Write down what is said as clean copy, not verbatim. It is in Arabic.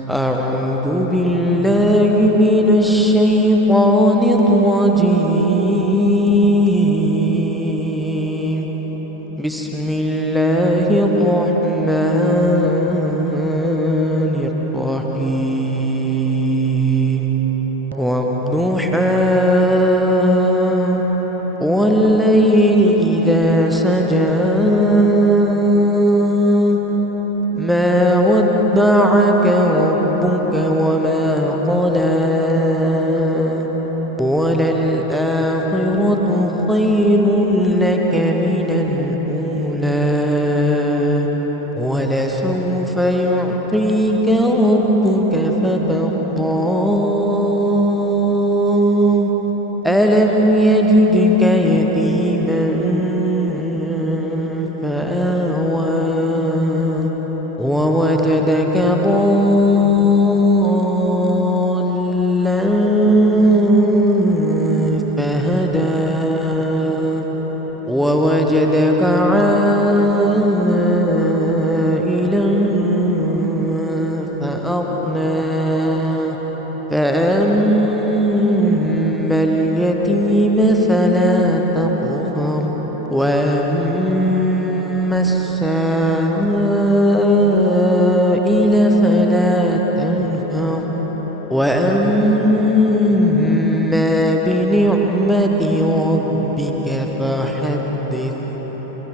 أعوذ بالله من الشيطان الرجيم. بسم الله الرحمن الرحيم. والضحى والليل إذا سجى ما ودعك ربك وما قلى وللآخرة خير لك من الأولى ولسوف يعطيك ربك فترضى ألم يجدك يتيما فآوى ووجدك ضالا فهدى ووجدك عائلا فأغنى فأما اليتيم فلا تقهر وأما السائل فلا تنهر